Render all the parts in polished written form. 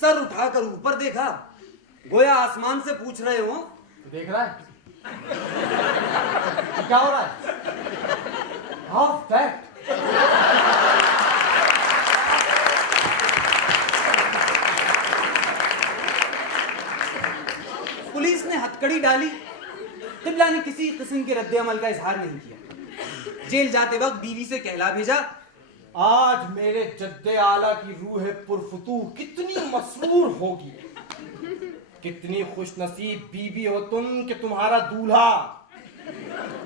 Sir उठाकर ऊपर देखा, गोया आसमान से पूछ रहे हो। तो देख रहा है क्या हो रहा है? Half that. पुलिस ने हथकड़ी डाली। किबला ने किसी किस्म के रद्द अमल का इजहार नहीं किया। जेल जाते वक्त बीवी से कहला भेजा, आज मेरे जद्दे आला की रूह पुरफुतूह कितनी मसरूर होगी। कितनी खुशनसीब बीवी हो तुम कि तुम्हारा दूल्हा,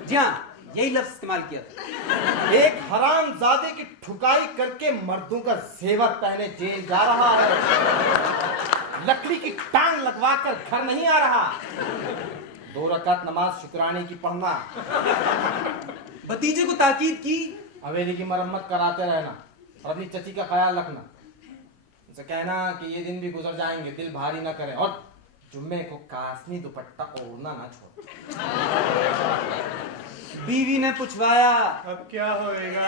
जी हाँ यही लफ्ज इस्तेमाल किया था, एक हरामजादे की ठुकाई करके मर्दों का जेवर पहने जेल जा रहा है। लकड़ी की टांग लगवा कर घर नहीं आ रहा। 2 रकात नमाज शुक्राने की पढ़ना। भतीजे को ताकीद की, हवेली की मरम्मत कराते रहना और अपनी चची का ख्याल रखना। उनसे कहना कि ये दिन भी गुजर जाएंगे, दिल भारी ना करें, और जुम्मे को कासनी दुपट्टा ओढ़ना ना छोड़। बीवी ने पूछवाया, अब क्या होएगा?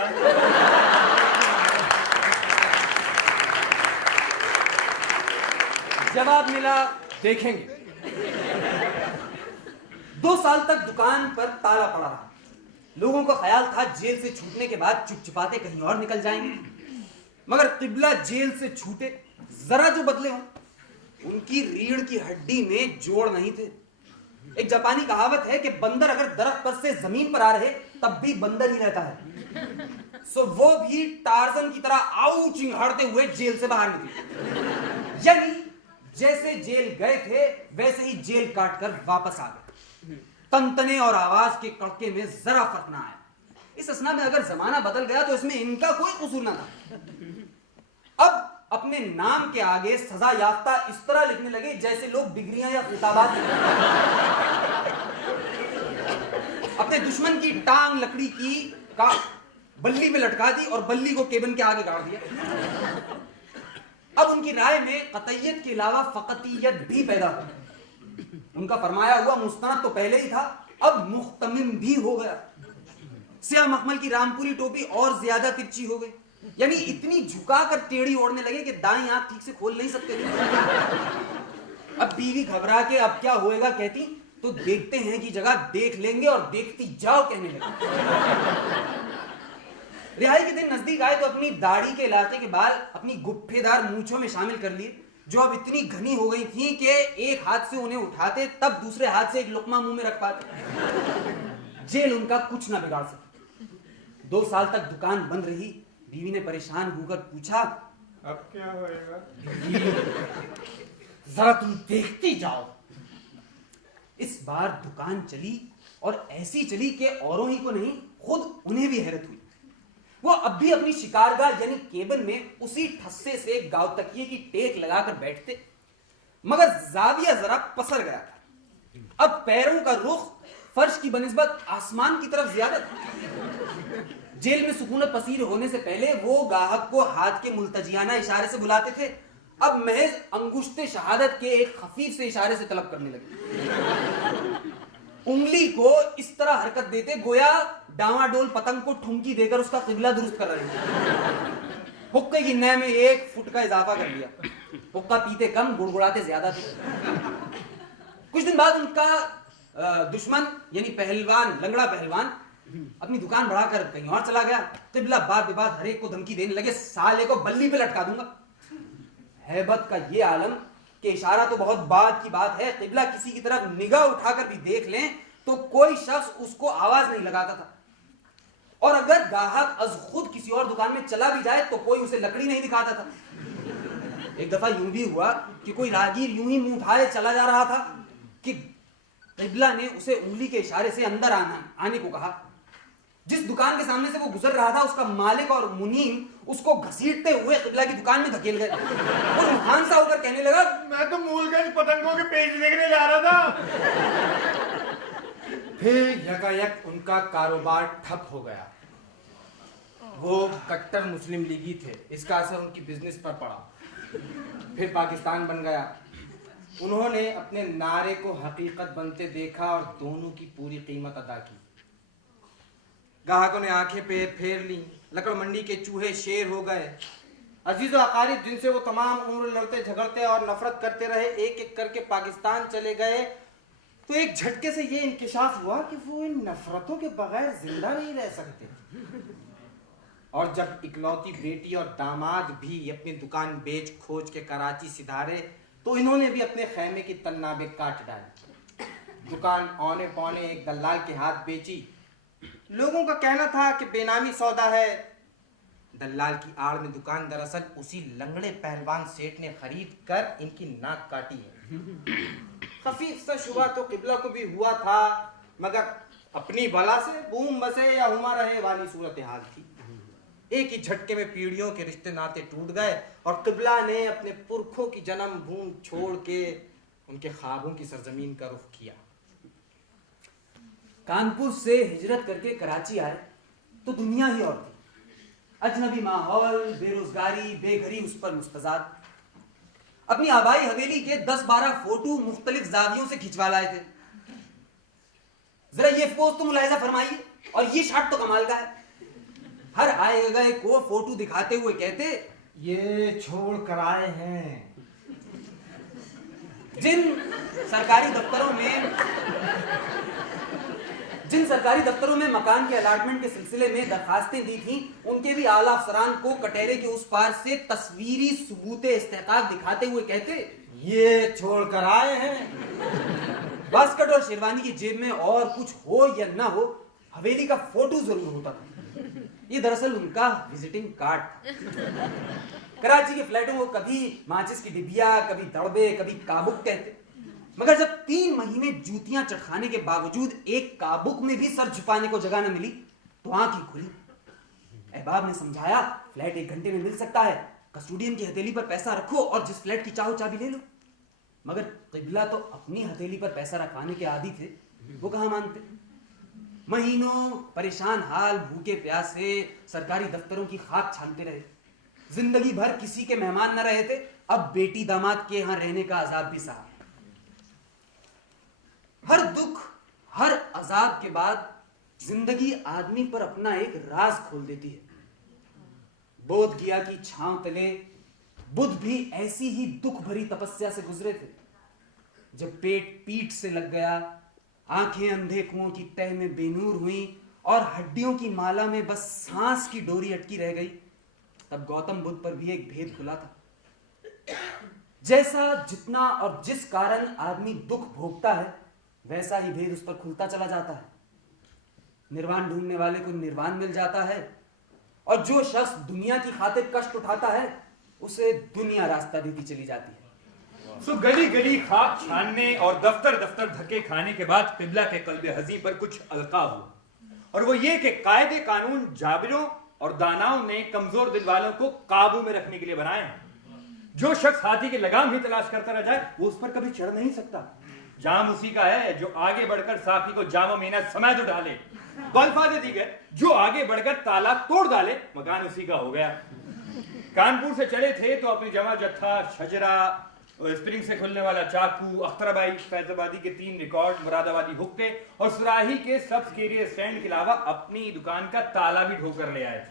जवाब मिला, देखेंगे। 2 साल तक दुकान पर ताला पड़ा रहा। लोगों का ख्याल था जेल से छूटने के बाद चुपचाते कहीं और निकल जाएंगे, मगर किबला जेल से छूटे जरा जो बदले हो, उनकी रीढ़ की हड्डी में जोड़ नहीं थे। एक जापानी कहावत है कि बंदर अगर दरख्त पर से जमीन पर आ रहे तब भी बंदर ही रहता है। सो वो भी टार्जन की तरह आऊ चिंघाड़ते हुए जेल से बाहर निकले। यानी जैसे जेल गए थे वैसे ही जेल काट कर वापस आ गए। तनतने और आवाज के कड़के में जरा फर्क ना आया। इस असना में अगर जमाना बदल गया तो इसमें इनका कोई कसूर ना था। अब अपने नाम के आगे सजा याफ्ता इस तरह लिखने लगे जैसे लोग डिग्रियां या खिताबात अपने दुश्मन की टांग लकड़ी की का बल्ली में लटका दी और बल्ली को केबिन के आगे गाड़ दिया। अब उनकी राय में कतईयत के अलावा फकतियत भी पैदा हुई। उनका फरमाया हुआ मुस्तनद तो पहले ही था, अब मुख्तमिम भी हो गया। स्याह मखमल की रामपुरी टोपी और ज्यादा तिरछी हो गई, यानी इतनी झुकाकर टेढ़ी ओढ़ने लगे कि दाईं आंख ठीक से खोल नहीं सकते थे। अब बीवी घबरा के अब क्या होएगा कहती तो देखते हैं की जगह देख लेंगे और देखती जाओ कहने लगे। रिहाई के दिन नजदीक आए तो अपनी दाढ़ी के इलाके के बाल अपनी गुफ्फेदार मूंछों में शामिल कर लिए, जो अब इतनी घनी हो गई थी कि एक हाथ से उन्हें उठाते तब दूसरे हाथ से एक लुकमा मुंह में रख पाते। जेल उनका कुछ ना बिगाड़ सके। 2 साल तक दुकान बंद रही। बीवी ने परेशान होकर पूछा, अब क्या होएगा? जरा तुम देखती जाओ। इस बार दुकान चली और ऐसी चली कि औरों ही को नहीं खुद उन्हें भी हैरत हुई। वो अब भी अपनी शिकारगाह यानी केबिन में उसी ठस्से से गांव तकिए की टेक लगाकर बैठते, मगर जाविया जरा पसर गया था। अब पैरों का रुख फर्श की बनिस्बत आसमान की तरफ ज्यादा था। जेल में सुकूनत पसीर होने से पहले वो गाहक को हाथ के मुल्तजियाना इशारे से बुलाते थे, अब महज अंगुश्ते शहादत के एक खफीफ से इशारे से तलब करने लगे। उंगली को इस तरह हरकत देते गोया डावाडोल पतंग को ठुमकी देकर उसका किबला दुरुस्त कर रहे हैं। हुक्के की नय में 1 फुट का इजाफा कर लिया। हुक्का पीते कम, गुड़गुड़ाते ज्यादा थे। कुछ दिन बाद उनका दुश्मन यानी पहलवान, लंगड़ा पहलवान अपनी दुकान बढ़ाकर कहीं और चला गया। किबला बात बेबात हर एक को धमकी देने लगे, साले को बल्ली पे लटका दूंगा। हैबत का ये आलम कि इशारा तो बहुत बाद की बात है, किबला किसी की तरफ निगाह उठाकर भी देख लें तो कोई शख्स उसको आवाज नहीं लगाता था, और अगर गाहक अज खुद किसी और दुकान में चला भी जाए तो कोई उसे लकड़ी नहीं दिखाता था। एक दफा यूं भी हुआ कि कोई राहगीर यूं ही मुंह उठाए चला जा रहा था कि किबला ने उसे उंगली के इशारे से अंदर आने को कहा। जिस दुकान के सामने से वो गुजर रहा था उसका मालिक और मुनीम उसको घसीटते हुए किबला की दुकान में धकेल गए और रूहान सा होकर कहने लगा, मैं तो मूलगंज पतंगों के पेज देखने जा रहा था। फिर यकायक उनका कारोबार ठप हो गया। वो कट्टर मुस्लिम लीगी थे, इसका असर उनकी बिजनेस पर पड़ा। फिर पाकिस्तान बन गया। उन्होंने अपने नारे को हकीकत बनते देखा और दोनों की पूरी कीमत अदा की। ग्राहकों ने आंखें पे फेर ली, लकड़ मंडी के चूहे शेर हो गए। अजीज और अकारीब जिनसे वो तमाम उम्र लड़ते झगड़ते और नफरत करते रहे, एक एक करके पाकिस्तान चले गए, तो एक झटके से ये इंकिशाफ हुआ कि वो इन नफरतों के बगैर जिंदा नहीं रह सकते। और जब इकलौती बेटी और दामाद भी अपनी दुकान बेच खोज के कराची सिधारे, तो इन्होंने भी अपने खैमे की तन्नाबे काट डाली। दुकान औने पौने एक दलाल के हाथ बेची। लोगों का कहना था कि बेनामी सौदा है। दलाल की आड़ में दुकान दरअसल उसी लंगड़े पहलवान सेठ ने खरीद कर इनकी नाक काटी है। खफीफ सा शुबा तो किबला को भी हुआ था, मगर अपनी बला से बूम बसे या हुमा रहे वाली सूरत हाल थी। एक ही झटके में पीढ़ियों के रिश्ते नाते टूट गए और किबला ने अपने पुरखों की जन्म भूमि छोड़ के उनके ख्वाबों की सरजमीन का रुख किया। कानपुर से हिजरत करके कराची आए तो दुनिया ही और थी। अजनबी माहौल, बेरोजगारी, बेघरी उस पर मुस्तजाद। अपनी आबाई हवेली के 10-12 फोटो मुख्तलिफ जावियों से खिंचवा लाए थे। जरा ये पोज तो मुलाहिजा फरमाइए, और ये शॉट तो कमाल का है। हर आए गए को फोटो दिखाते हुए कहते, ये छोड़ कर आए हैं। जिन सरकारी दफ्तरों में मकान के अलॉटमेंट के सिलसिले में दरखास्तें दी थी, उनके भी आला अफसरान को कटहरे के उस पार से तस्वीरी सबूते इस्तेकाक दिखाते हुए कहते, ये छोड़ कर आए हैं। बास्केट और शेरवानी की जेब में और कुछ हो या ना हो, हवेली का फोटो जरूर होता था। ये दरअसल उनका विजिटिंग कार्ड था। कराची के फ्लैटों को कभी माचिस की डिबिया, कभी दड़बे, कभी काबुक कहते, मगर जब 3 महीने जूतियां चटखाने के बावजूद एक काबुक में भी सर छुपाने को जगह न मिली, तो आंखें खुली। अहबाब ने समझाया, फ्लैट 1 घंटे में मिल सकता है, कस्टोडियन की हथेली पर पैसा रखो और जिस फ्लैट की चाहो चाबी ले लो। मगर किबला तो अपनी हथेली पर पैसा रखवाने के आदी थे, वो कहां मानते। महीनों परेशान हाल, भूखे प्यासे सरकारी दफ्तरों की खाक छानते रहे। जिंदगी भर किसी के मेहमान न रहे थे, अब बेटी दामाद के यहां रहने का अजाब भी सहा। हर दुख, हर अजाब के बाद जिंदगी आदमी पर अपना एक राज खोल देती है। बोध गया की छांव तले बुद्ध भी ऐसी ही दुख भरी तपस्या से गुजरे थे। जब पेट पीठ से लग गया, आंखें अंधे कुओं की तह में बेनूर हुई और हड्डियों की माला में बस सांस की डोरी अटकी रह गई, तब गौतम बुद्ध पर भी एक भेद खुला था। जैसा, जितना और जिस कारण आदमी दुख भोगता है, वैसा ही भेद उस पर खुलता चला जाता है। निर्वाण ढूंढने वाले को निर्वाण मिल जाता है, और जो शख्स दुनिया की खातिर कष्ट उठाता है, उसे दुनिया रास्ता देती चली जाती है। सो गली गली खाक छानने और दफ्तर दफ्तर धक्के खाने के बाद किबला के कल्बे हजी पर कुछ अलका हुआ, और वो ये कि कायदे कानून जाबिरों और दानाओं ने कमजोर दिल वालों को काबू में रखने के लिए बनाए हैं। जो शख्स हाथी की लगाम ही तलाश करता रह जाए, वो उस पर कभी चढ़ नहीं सकता। जाम उसी का है जो आगे बढ़कर साफी को जामा मीना समेत डाले। बल्फादे दी गए, जो आगे बढ़कर ताला तोड़ डाले, मकान उसी का हो गया। कानपुर से चले थे तो अपनी जमा जत्था, शजरा, स्प्रिंग से खुलने वाला चाकू, अख्तराबाई, फैजाबादी के 3 रिकॉर्ड, मुरादाबादी हुक्के और सुराही के सब कैरियर स्टैंड के अलावा अपनी दुकान का ताला भी ढोकर ले आए।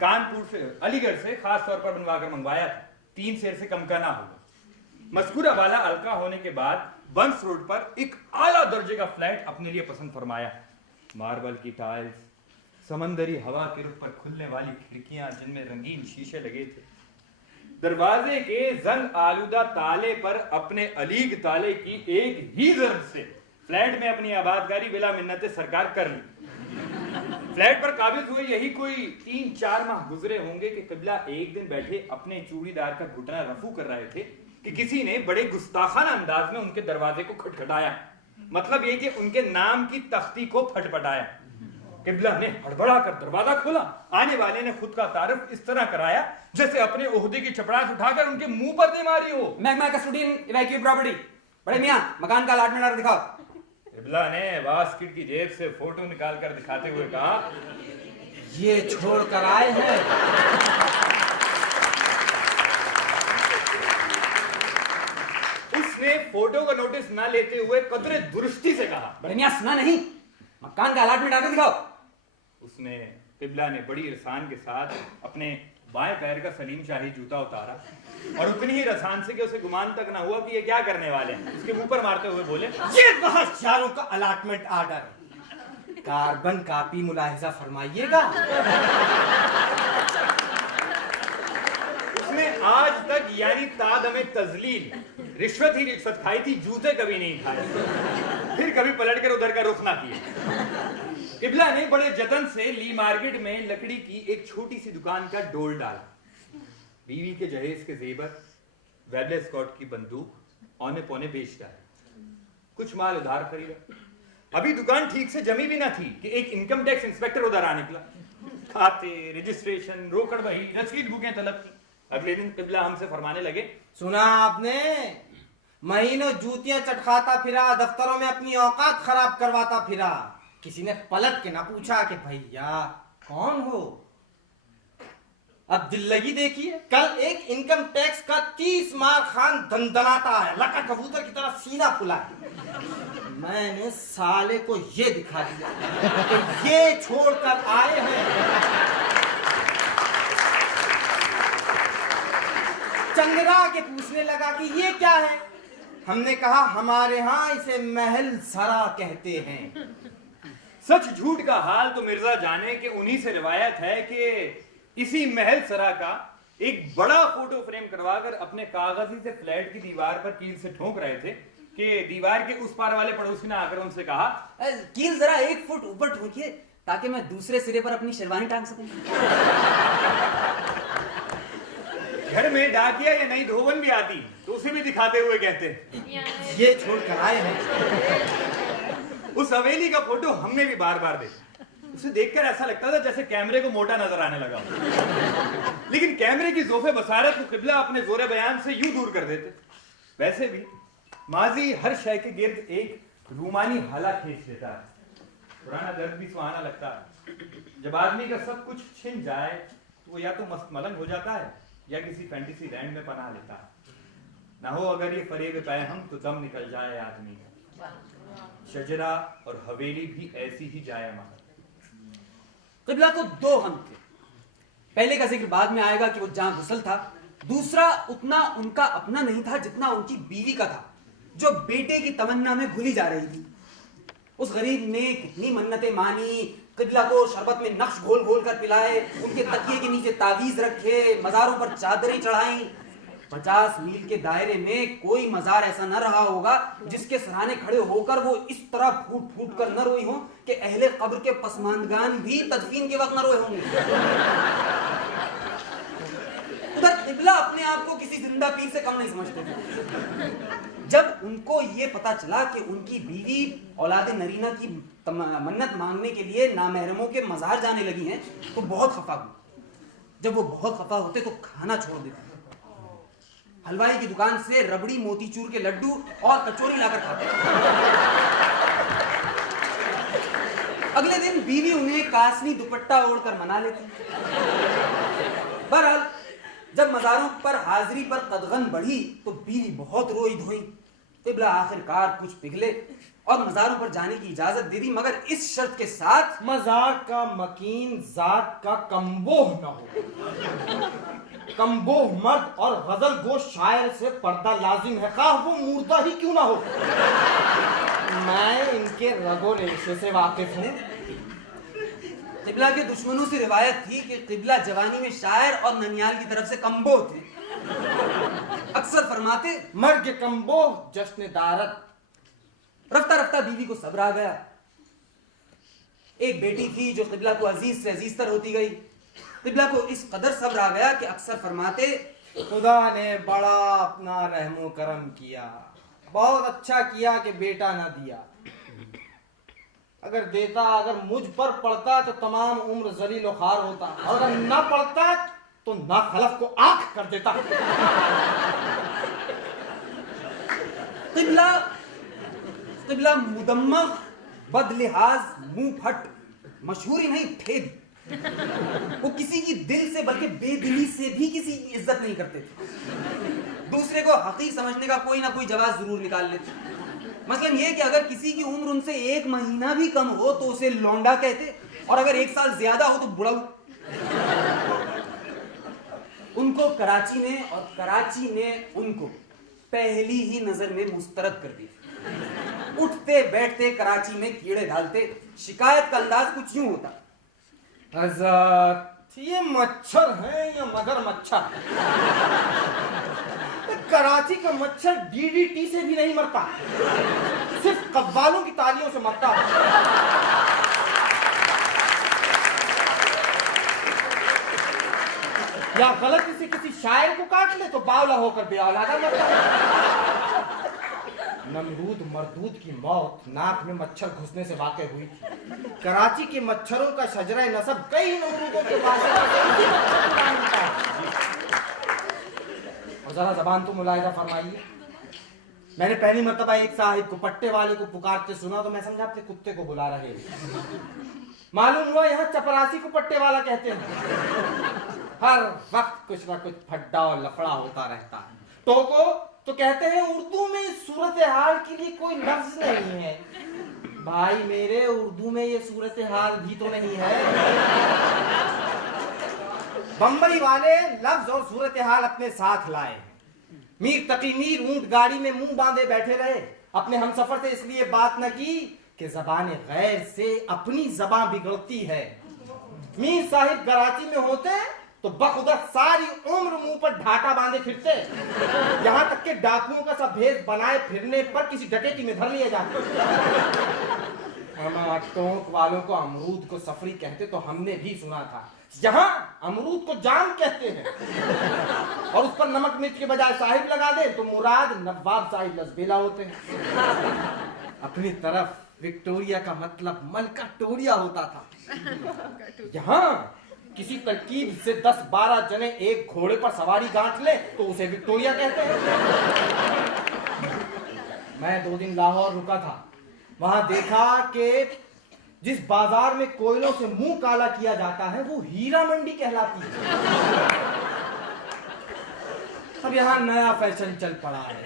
कानपुर से, अलीगढ़ से खास तौर पर बनवाकर मंगवाया था। 3 सेर से कम का ना होगा। मस्कूरा वाला हल्का होने के बाद बंस रोड पर एक आला दर्जे का फ्लैट अपने लिए पसंद फरमाया। मार्बल की टाइल्स, समंदरी हवा के रुख पर खुलने वाली खिड़कियां जिनमें रंगीन शीशे लगे थे, दरवाजे के जंग आलूदा ताले पर अपने अलीग ताले की एक ही जर्ब से फ्लैट में अपनी आबादकारी बिला मिन्नते सरकार कर ली। फ्लैट पर काबिज हुए यही कोई 3-4 माह गुजरे होंगे कि किबला एक दिन बैठे अपने चूड़ीदार का घुटना रफू कर रहे थे कि किसी ने बड़े गुस्ताखाना अंदाज में उनके दरवाजे को खटखटाया। मतलब ये कि उनके नाम की तख्ती को फटफटाया। किबला ने हड़बड़ा कर दरवाजा खोला। आने वाले ने खुद का तारुफ इस तरह कराया जैसे अपने ओहदे की चपरास उठाकर उनके मुंह पर नहीं मारी हो। महकमा कस्टोडियन इवैक्यूएट प्रॉपर्टी। बड़े मियां, मकान का अलॉटमेंट ऑर्डर दिखाओ। किबला ने बास्केट की जेब से फोटो निकाल कर दिखाते हुए कहा, ये छोड़ कर आए हैं। उसने फोटो का नोटिस ना लेते हुए कदरे दुरुस्ती से कहा, बड़े मियां सुना नहीं, मकान का अलॉटमेंट ऑर्डर दिखाओ। उसने किबला ने बड़ी इरसान के साथ अपने बाएं पैर का सलीम शाही जूता उतारा और उतनी ही रसान से कि उसे गुमान तक ना हुआ कि ये क्या करने वाले हैं, उसके मुंह पर मारते हुए बोले, ये बहसचारों का अलॉटमेंट आर्डर, कार्बन कापी मुलाहिजा फरमाइएगा। उसने आज तक यानी तादमे तजलील रिश्वत ही रिश्वत खाई थी, जूते कभी नहीं खाए, फिर कभी पलटकर उधर का रुख ना किया। किबला ने बड़े जतन से ली मार्केट में लकड़ी की एक छोटी सी दुकान का डोर डाला, बीवी के जहेज के जेवर, वेबले स्कॉट की बंदूक औने पौने बेच डाले, कुछ माल उधार खरीदा। अभी दुकान ठीक से जमी भी ना थी कि एक इनकम टैक्स इंस्पेक्टर उधर आ निकला। खाते, रजिस्ट्रेशन, रोकड़ बही, रसीद बुकें तलब की। अगले दिन किबला हमसे फरमाने लगे, सुना आपने, महीनों जूतियां चटखाता फिरा, दफ्तरों में अपनी औकात खराब करवाता फिरा, किसी ने पलट के ना पूछा कि भैया कौन हो। अब दिल लगी देखिए, कल एक इनकम टैक्स का 30 मार खान दंदनाता है, लका कबूतर की तरह सीना फुला है। मैंने साले को ये दिखा दिया कि ये छोड़कर आए हैं। चंद्रा के पूछने लगा कि ये क्या है। हमने कहा हमारे यहाँ इसे महल सरा कहते हैं। सच झूठ का हाल तो मिर्जा जाने के उन्हीं से रिवायत है कि इसी महल सरा का एक बड़ा फोटो फ्रेम करवाकर अपने कागजी से फ्लैट की दीवार पर कील से ठोक रहे थे कि दीवार के उस पार वाले पड़ोसी ने आकर उनसे कहा, कील जरा 1 फुट ऊपर ठोकिए ताकि मैं दूसरे सिरे पर अपनी शेरवानी टांग सकूं। घर में डाकिया या नई धोवन भी आती तो उसे भी दिखाते हुए कहते, ये छोड़कर आए हैं। उस हवेली का फोटो हमने भी बार बार देखा। उसे देखकर ऐसा लगता था जैसे कैमरे को मोटा नजर आने लगा, लेकिन कैमरे की जोफे बसारत को किबला अपने जोरे बयान से यूं दूर कर देते। वैसे भी माजी हर शय के गिर्द एक रूमानी हाला खींच देता है। पुराना दर्द भी सुहाना लगता है। जब आदमी का सब कुछ छिन जाए तो वो या तो मस्त मलंग हो जाता है या किसी फैंटेसी लैंड में पनाह लेता है। ना हो अगर ये फरेब पैहम तो दम निकल जाए आदमी का। शजरा और हवेली भी ऐसी ही जाए मार। किबला को 2 गम थे। पहले का जिक्र बाद में आएगा कि वो जहां गुसल था, दूसरा उतना उनका अपना नहीं था जितना उनकी बीवी का था, जो बेटे की तमन्ना में घुली जा रही थी। उस गरीब ने कितनी मन्नतें मानी, किबला को शरबत में नक्श घोल घोल कर पिलाए, उनके तकिए के नीचे तावीज रखे, मजारों पर चादरें चढ़ाई। 50 मील के दायरे में कोई मजार ऐसा न रहा होगा जिसके सराहने खड़े होकर वो इस तरह फूट फूट कर न रोई हो कि अहले कब्र के पसमानदगान भी तदफीन के वक्त न रोए होंगे। उधर किबला अपने आप को किसी जिंदा पीर से कम नहीं समझते थे। जब उनको ये पता चला कि उनकी बीवी औलाद नरीना की मन्नत मांगने के लिए नामहरमों के मजार जाने लगी हैं तो बहुत खफा हुए। जब वो बहुत खफा होते तो खाना छोड़ देते, हलवाई की दुकान से रबड़ी मोतीचूर के लड्डू और कचौरी लाकर खाते। अगले दिन बीवी उन्हें कासनी दुपट्टा ओढ़कर मना लेती। बहरहाल जब मजारों पर हाजिरी पर कदगन बढ़ी तो बीवी बहुत रोई धोई। किबला आखिरकार कुछ पिघले और मजारों पर जाने की इजाजत दे दी, मगर इस शर्त के साथ मजार का मकीन जात का कम्बोह न हो। कम्बोह मर्द और गजल गो शायर से पर्दा लाजिम है, खा वो मुर्दा ही क्यों ना हो। मैं इनके रगो रेशे से वाकिफ हूँ। किबला के दुश्मनों से रिवायत थी कि किबला जवानी में शायर और ननियाल की तरफ से कम्बोह थे। अक्सर फरमाते, मर्ग कम्बोह जश्न दारत। रफ्ता रफ्ता बीवी को सब्र आ गया। एक बेटी थी जो किबला को अजीज से अजीजतर होती गई। किबला को इस कदर सब्र आ गया कि अक्सर फरमाते, खुदा ने बड़ा अपना रहमो करम किया, बहुत अच्छा किया कि बेटा ना दिया। अगर देता, अगर मुझ पर पड़ता तो तमाम उम्र जलील खार होता, और अगर ना पड़ता तो ना खलफ को आंख कर देता। किबला मुदम्मग, बदलिहाज, मुंह फट, मशहूरी नहीं ठेद। वो किसी की दिल से बल्कि बेदिली से भी किसी की इज्जत नहीं करते थे। दूसरे को हकीक समझने का कोई ना कोई जवाब जरूर निकाल लेते। मसलन ये कि अगर किसी की उम्र उनसे 1 महीना भी कम हो तो उसे लौंडा कहते, और अगर 1 साल ज्यादा हो तो बुढ़ाऊ। उनको कराची ने और कराची ने उनको पहली ही नजर में मुस्तरद कर दी। उठते बैठते कराची में कीड़े डालते। शिकायत का अंदाज कुछ यूं होता, हज़रत ये मच्छर है या मगर मच्छर? कराची का मच्छर डीडीटी से भी नहीं मरता, सिर्फ कव्वालों की तालियों से मरता है। या गलती से किसी शायर को काट ले तो बावला होकर बेऔलादा मरता है। नमरूद मरदूद की मौत नाक में मच्छर घुसने से वाक़ हुई थी। कराची के मच्छरों का शजरा नसब कई नमरूदों के और जरा जबान तो मुलाहिजा फरमाइए। मैंने पहली मर्तबा एक साहिब को पट्टे वाले को पुकारते सुना तो मैं समझा अपने कुत्ते को बुला रहे हैं। मालूम हुआ यहाँ चपरासी को पट्टे वाला कहते हैं। हर वक्त कुछ ना कुछ फड्डा और लफड़ा होता रहता है। टोको तो कहते हैं उर्दू में इस सूरत हाल के लिए कोई लफ्ज नहीं है। भाई मेरे उर्दू में ये सूरत हाल भी तो नहीं है। बम्बई वाले लफ्ज और सूरत हाल अपने साथ लाए। मीर तकी मीर ऊंट गाड़ी में मुंह बांधे बैठे रहे। अपने हमसफर से इसलिए बात न की कि जबान गैर से अपनी जबान बिगड़ती है। मीर साहिब कराची में होते तो बखुदा सारी उम्र मुंह पर ढाटा बांधे फिरते। यहां तक के डाकुओं का सब भेद बनाए फिरने पर किसी डकैती में धर लिए जाते। टोंक वालों को अमरूद को सफरी कहते तो हमने भी सुना था। यहाँ अमरूद को जाम कहते हैं और उस पर नमक मिर्च के बजाय साहिब लगा दे तो मुराद नवाब साहिब लसबेला होते हैं। अपनी तरफ विक्टोरिया का मतलब मलका टोरिया होता था। यहाँ किसी तरकीब से 10-12 जने एक घोड़े पर सवारी गांठ ले तो उसे विक्टोरिया कहते हैं। मैं 2 दिन लाहौर रुका था। वहां देखा कि जिस बाजार में कोयलों से मुंह काला किया जाता है वो हीरा मंडी कहलाती है। अब यहाँ नया फैशन चल पड़ा है।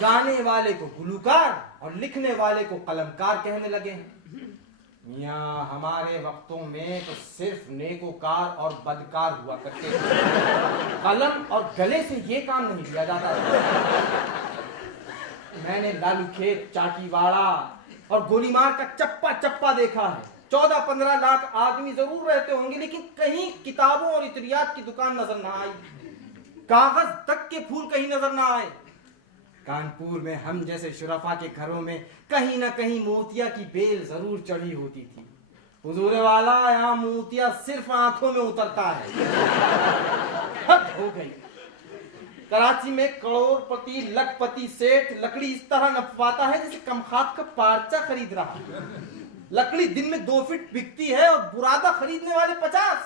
गाने वाले को गुलूकार और लिखने वाले को कलमकार कहने लगे हैं। मियाँ हमारे वक्तों में तो सिर्फ नेकोकार और बदकार हुआ करते थे। कलम और गले से ये काम नहीं किया जाता था। मैंने लालू खेत, चाटीवाड़ा और गोलीमार का चप्पा चप्पा देखा है। 14-15 लाख आदमी जरूर रहते होंगे लेकिन कहीं किताबों और इतरियात की दुकान नजर ना आई। कागज तक के फूल कहीं नजर ना आए। कानपुर में हम जैसे शुरफा के घरों में कहीं ना कहीं मोतिया की बेल जरूर चढ़ी होती थी। हुजूर वाला यहाँ मोतिया सिर्फ आंखों में उतरता है। हद हो गई। कराची में करोड़पति लखपति सेठ लकड़ी इस तरह नपवाता है जैसे कमखात का पार्चा खरीद रहा। लकड़ी दिन में 2 फीट बिकती है और बुरादा खरीदने वाले 50।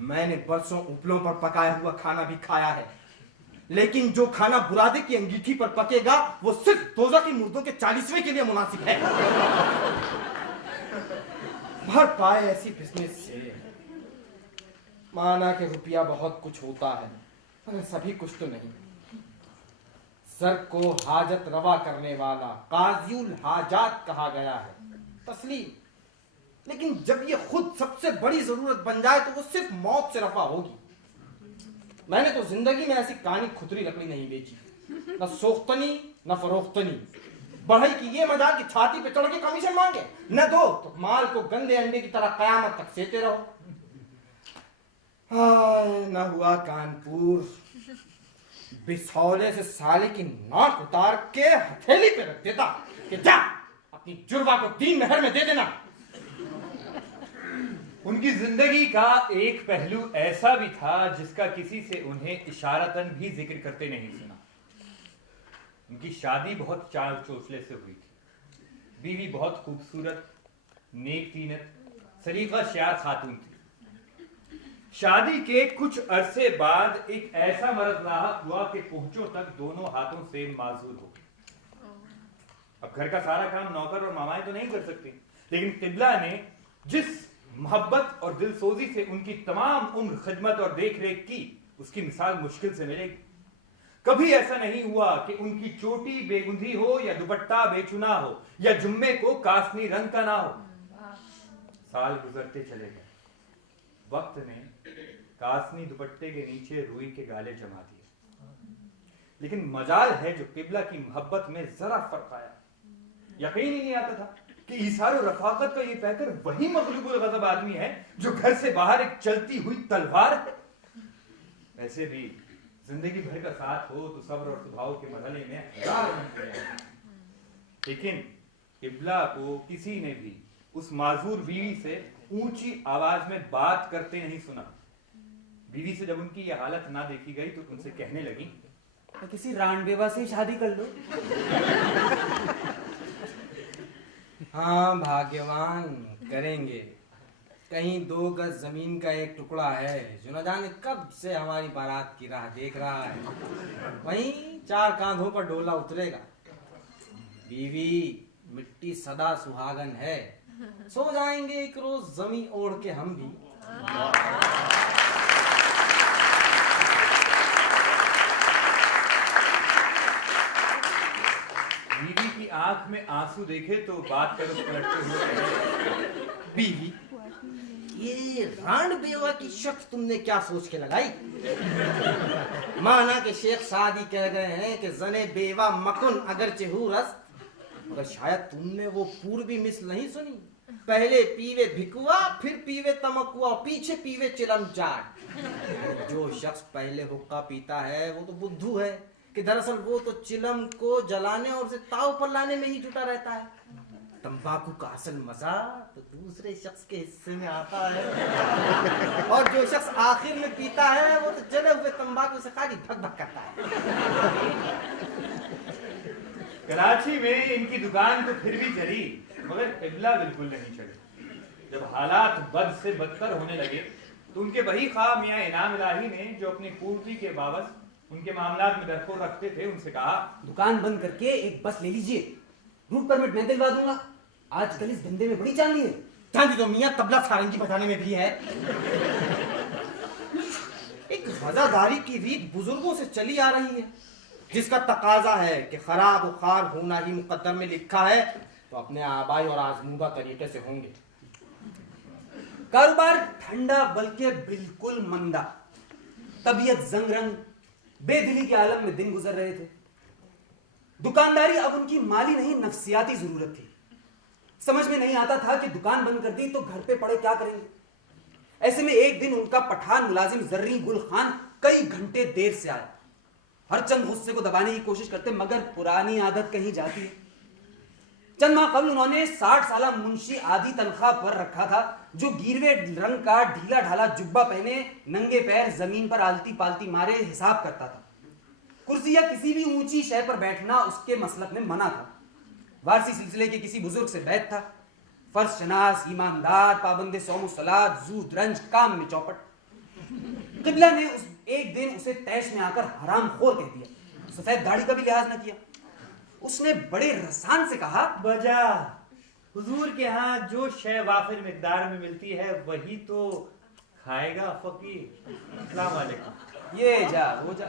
मैंने बरसों उपलों पर पकाया हुआ खाना भी खाया है लेकिन जो खाना बुरादे की अंगीठी पर पकेगा वो सिर्फ दोज़ा की मुर्दों के 40वें के लिए मुनासिब है। भर पाए ऐसी बिजनेस से। माना कि रुपया बहुत कुछ होता है मगर सभी कुछ तो नहीं। सर को हाजत रवा करने वाला काजियुल हाजात कहा गया है। तस्लीम। लेकिन जब ये खुद सबसे बड़ी जरूरत बन जाए तो वो सिर्फ मौत से रफा होगी। मैंने तो जिंदगी में ऐसी कानी खुतरी लकड़ी नहीं बेची। न सोख्तनी न फरोख्तनी। बढ़ई की ये मजाल कि छाती पे चढ़ के कमीशन मांगे। न दो तो माल को गंदे अंडे की तरह कयामत तक सेते रहो। न हुआ कानपुर। बिसौले से साले की नाक उतार के हथेली पे रख देता कि जा अपनी जुर्वा को 3 मेहर में दे देना। उनकी जिंदगी का एक पहलू ऐसा भी था जिसका किसी से उन्हें इशारतन भी जिक्र करते नहीं सुना। उनकी शादी बहुत चाल चोचले से हुई थी। बीवी बहुत खूबसूरत, नेक तीनत, सलीका शार खातून थी। शादी के कुछ अरसे बाद एक ऐसा मर्द लाहक हुआ कि पहुंचों तक दोनों हाथों से माजूर हो गई। अब घर का सारा काम नौकर और मामाएं तो नहीं कर सकती, लेकिन किबला ने जिस मोहब्बत और दिलसोजी से उनकी तमाम उम्र खिदमत और देख रेख की उसकी मिसाल मुश्किल से मिलेगी। कभी ऐसा नहीं हुआ कि उनकी चोटी बेगुंधी हो या दुपट्टा बेचुना हो या जुम्मे को कासनी रंग का ना हो। साल गुजरते चले गए। वक्त ने कासनी दुपट्टे के नीचे रुई के गाले जमा दिए। लेकिन मजाल है जो किबला की मोहब्बत में जरा फर्क आया। यकीन ही नहीं आता था कि ईसार और रफाकत का ये पैकर वही मखलूकुल गज़ब आदमी है जो घर से बाहर एक चलती हुई तलवार है। वैसे भी जिंदगी भर का साथ हो तो सब्र और सुभाव के मरहले में हजार मुमकिन है। लेकिन किबला को किसी ने भी उस माजूर बीवी से ऊंची आवाज में बात करते नहीं सुना। बीवी से जब उनकी यह हालत ना देखी गई तो उनसे कहने लगी, तो किसी रानबेवा से ही शादी कर लो। हाँ भाग्यवान करेंगे। कहीं 2 गज जमीन का एक टुकड़ा है जो न जाने कब से हमारी बारात की राह देख रहा है, वहीं 4 कांधों पर डोला उतरेगा। बीवी मिट्टी सदा सुहागन है, सो जाएंगे एक रोज जमी ओढ़ के हम भी। बीवी की आंख में आंसू देखे तो बात करो पलटते हुए, बीवी, ये रानबेवा की शख्स तुमने क्या सोच के लगाई? माना कि शेख सादी कह गए हैं कि जने बेवा मकुन अगर चहूरस, मगर शायद तुमने वो पूर्वी मिस नहीं सुनी। पहले पीवे भिकुआ, फिर पीवे तमकुआ, पीछे पीवे चिलम चाट। जो शख्स पहले हुक्का पीता है वो तो बुद्धू है कि दरअसल वो तो चिलम को जलाने और उसे ताव पर लाने में ही जुटा रहता है। तंबाकू का असल मजा तो दूसरे शख्स के हिस्से में आता है, और जो शख्स आखिर में पीता है वो तो जले हुए तंबाकू से खाली भग भग करता है। कराची में इनकी दुकान तो फिर भी चली, मगर किबला बिल्कुल नहीं चली। जब हालात बद से बदतर होने लगे तो उनके वही ख्वाब मियां इनाम इलाही ने, जो अपनी पूर्ति के बावस उनके मामलात में दरखोर रखते थे, उनसे कहा, दुकान बंद करके एक बस ले लीजिए, रूट परमिट मैं दिलवा दूंगा। आजकल इस धंधे में बड़ी चांदी है। चांदी तो मियां तबला सारंगी बजाने में भी है। एक वजादारी की रीत बुजुर्गों से चली आ रही है, जिसका तकाजा है कि खराब और खार होना ही मुकद्दर में लिखा है, तो अपने आबाई और आजमूदा तरीके से होंगे। कारोबार ठंडा बल्कि बिल्कुल मंदा, तबीयत जंगरंग, बेदिली के आलम में दिन गुजर रहे थे। दुकानदारी अब उनकी माली नहीं नफ्सियाती जरूरत थी। समझ में नहीं आता था कि दुकान बंद कर दी तो घर पे पड़े क्या करेंगे। ऐसे में एक दिन उनका पठान मुलाजिम जर्री गुल खान कई घंटे देर से आया। हर चंद गुस्से को दबाने की कोशिश करते, मगर पुरानी आदत कहीं जाती है। चंद माह कबल उन्होंने 60 साला मुंशी आधी तनख्वाह पर रखा था, जो गिरवे रंग का ढीला ढाला जुब्बा पहने नंगे पैर जमीन पर आलती पालती मारे हिसाब करता था। कुर्सी या किसी भी ऊंची शय पर बैठना उसके मसलक में मना था। वारसी सिलसिले के किसी बुजुर्ग से बैत था। फर्ज शनास, ईमानदार, पाबंदे सौम सलात, जूद रंज, काम में चौपट। किबला ने एक दिन उसे तैश में आकर हराम खोर कह दिया। सफेद दाढ़ी का भी लिहाज न किया। उसने बड़े रसान से कहा, बजा हुजूर के यहाँ जो शय वाफिर मिकदार में मिलती है वही तो खाएगा फकीर। अस्सलाम वालेकुम। ये जा वो जा,